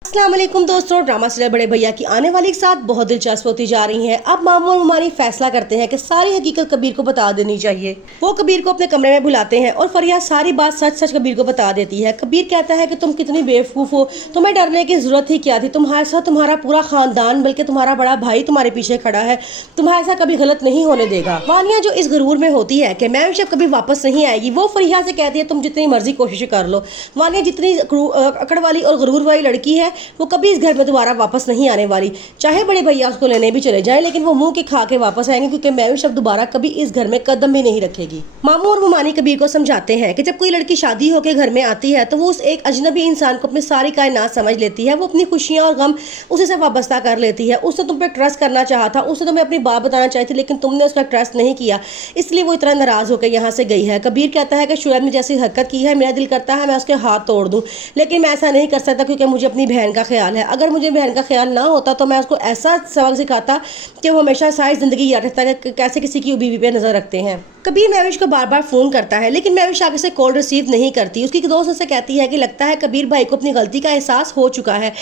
अस्सलाम वालेकुम दोस्तों, ड्रामा सीरियल बड़े भैया की आने वाली के साथ बहुत दिलचस्प होती जा रही है। अब मामू और मुमानी फैसला करते हैं कि सारी हकीकत कबीर को बता देनी चाहिए। वो कबीर को अपने कमरे में बुलाते हैं और फरिया सारी बात सच सच कबीर को बता देती है। कबीर कहता है कि तुम कितनी बेवकूफ हो, तुम्हें डरने की जरूरत ही क्या थी। तुम्हारे साथ तुम्हारा पूरा खानदान बल्कि तुम्हारा बड़ा भाई तुम्हारे पीछे खड़ा है, तुम्हारे साथ कभी गलत नहीं होने देगा। वानिया जो इस गरूर में होती है कि मैं जब कभी वापस नहीं आएगी, वो फरिया से कहती है तुम जितनी मर्जी कोशिश कर लो। वानिया जितनी अकड़ वाली और गरूर वाली लड़की है, वो कभी इस घर में दोबारा वापस नहीं आने वाली। चाहे बड़े भैया उसको लेने भी चले जाएं, लेकिन वो मुंह के खा के वापस आएंगे, क्योंकि महविश अब दोबारा कभी इस घर में कदम भी नहीं रखेगी। मामू और मुमानी कबीर को समझाते हैं कि जब कोई लड़की शादी होकर घर में आती है तो वो उस एक अजनबी इंसान को अपनी सारी कायनात समझ लेती है। वो अपनी खुशियां और गम उसे से वाबस्ता कर लेती है। उससे तुम पे ट्रस्ट करना चाहा था, उससे तुम्हें अपनी बात बताना चाहिए थी, लेकिन तुमने उसका ट्रस्ट नहीं किया, इसलिए वो इतना नाराज होकर यहाँ से गई है। कबीर कहता है कि शुएब ने जैसी हरकत की है, मेरा दिल करता है मैं उसके हाथ तोड़ दूं, लेकिन मैं ऐसा नहीं कर सकता क्योंकि मुझे अपनी बहन का ख्याल है। अगर मुझे बहन का ख्याल ना होता तो मैं उसको ऐसा सबक सिखाता कि वो हमेशा सारी जिंदगी याद रखता है कि कैसे किसी की बीवी पे नजर रखते हैं। कबीर महविश को बार बार फोन करता है, लेकिन महविश आगे से कॉल रिसीव नहीं करती। उसकी दोस्त उससे कहती है कि लगता है कबीर भाई को अपनी गलती का एहसास हो चुका है।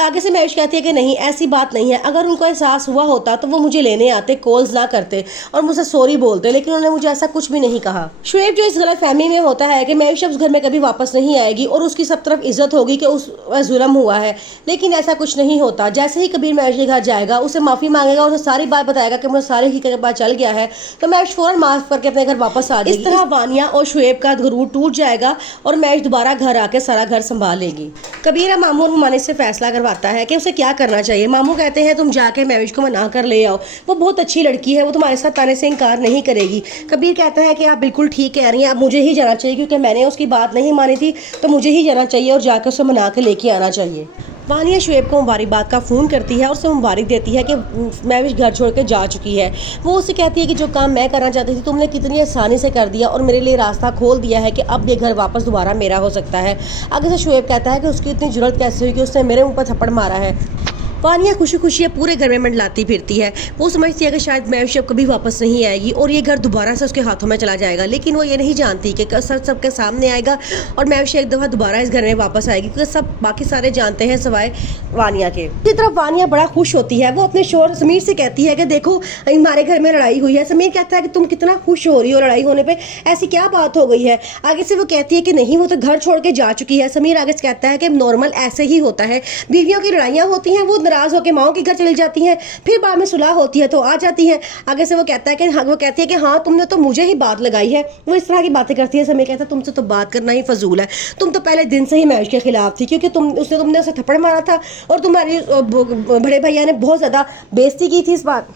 आगे से महविश कहती है कि नहीं, ऐसी बात नहीं है, अगर उनको एहसास हुआ होता तो वो मुझे लेने आते, कॉल्स ना करते और मुझसे सॉरी बोलते, लेकिन उन्होंने मुझे ऐसा कुछ भी नहीं कहा। शुएब जो इस गलत फहमी में होता है कि महविश उस घर में कभी वापस नहीं आएगी और उसकी सब तरफ इज्जत होगी कि उस जुल्म हुआ है, लेकिन ऐसा कुछ नहीं होता। जैसे ही कबीर महविश के घर जाएगा, उसे माफी मांगेगा, उसे सारी बात बताएगा कि मुझे सारी हकीकत पता चल गया है, तो महविश फौरन माफ करके अपने घर वापस आ जाएगी। इस तरह वानिया और शुएब का गरूर टूट जाएगा और महविश दोबारा घर आके सारा घर संभाल लेगी। कबीर मामू और मुमानी से फैसला करवाता है कि उसे क्या करना चाहिए। मामू कहते हैं तुम जाके महविश को मना कर ले आओ, वो बहुत अच्छी लड़की है, वो तुम्हारे साथ आने से इनकार नहीं करेगी। कबीर कहता है कि आप बिल्कुल ठीक कह रही हैं, आप मुझे ही जाना चाहिए, क्योंकि मैंने उसकी बात नहीं मानी थी, तो मुझे ही जाना चाहिए और जाकर उसे मना के लेके आना चाहिए। वानिया शुएब को मुबारकबाद का फ़ोन करती है और उसे मुबारक देती है कि महविश घर छोड़ के जा चुकी है। वो उससे कहती है कि जो काम मैं करना चाहती थी तुमने कितनी आसानी से कर दिया और मेरे लिए रास्ता खोल दिया है कि अब ये घर वापस दोबारा मेरा हो सकता है। आगे से शुएब कहता है कि उसकी इतनी जरूरत कैसे हुई कि उसने मेरे मुंह पर थप्पड़ मारा है। वानिया खुशी खुशी पूरे घर में मंडलाती फिरती है। वो समझती है कि शायद महविश कभी वापस नहीं आएगी और ये घर दोबारा से उसके हाथों में चला जाएगा, लेकिन वो ये नहीं जानती कि सच सबके सामने आएगा और महविश एक दफ़ा दोबारा इस घर में वापस आएगी, क्योंकि सब बाकी सारे जानते हैं सिवाय वानिया के। इसी तरफ वानिया बड़ा खुश होती है। वो अपने शोहर समीर से कहती है कि देखो हमारे घर में लड़ाई हुई है। समीर कहता है कि तुम कितना खुश हो रही हो लड़ाई होने पर, ऐसी क्या बात हो गई है। आगे से वो कहती है कि नहीं, वो तो घर छोड़ के जा चुकी है। समीर आगे से कहता है कि नॉर्मल ऐसे ही होता है, बीवियों की लड़ाइयाँ होती हैं, वो नाराज होकर माओ के घर चली जाती हैं, फिर बाद में सुलह होती है तो आ जाती हैं। आगे से वो कहता है कि हाँ, वो कहती है कि हाँ तुमने तो मुझे ही बात लगाई है। वो इस तरह की बातें करती है। समय कहता है तुमसे तो बात करना ही फजूल है, तुम तो पहले दिन से ही महविश के खिलाफ थी, क्योंकि तुमने उसे थप्पड़ मारा था और तुम्हारे बड़े भैया ने बहुत ज्यादा बेइज्जती की थी इस बात।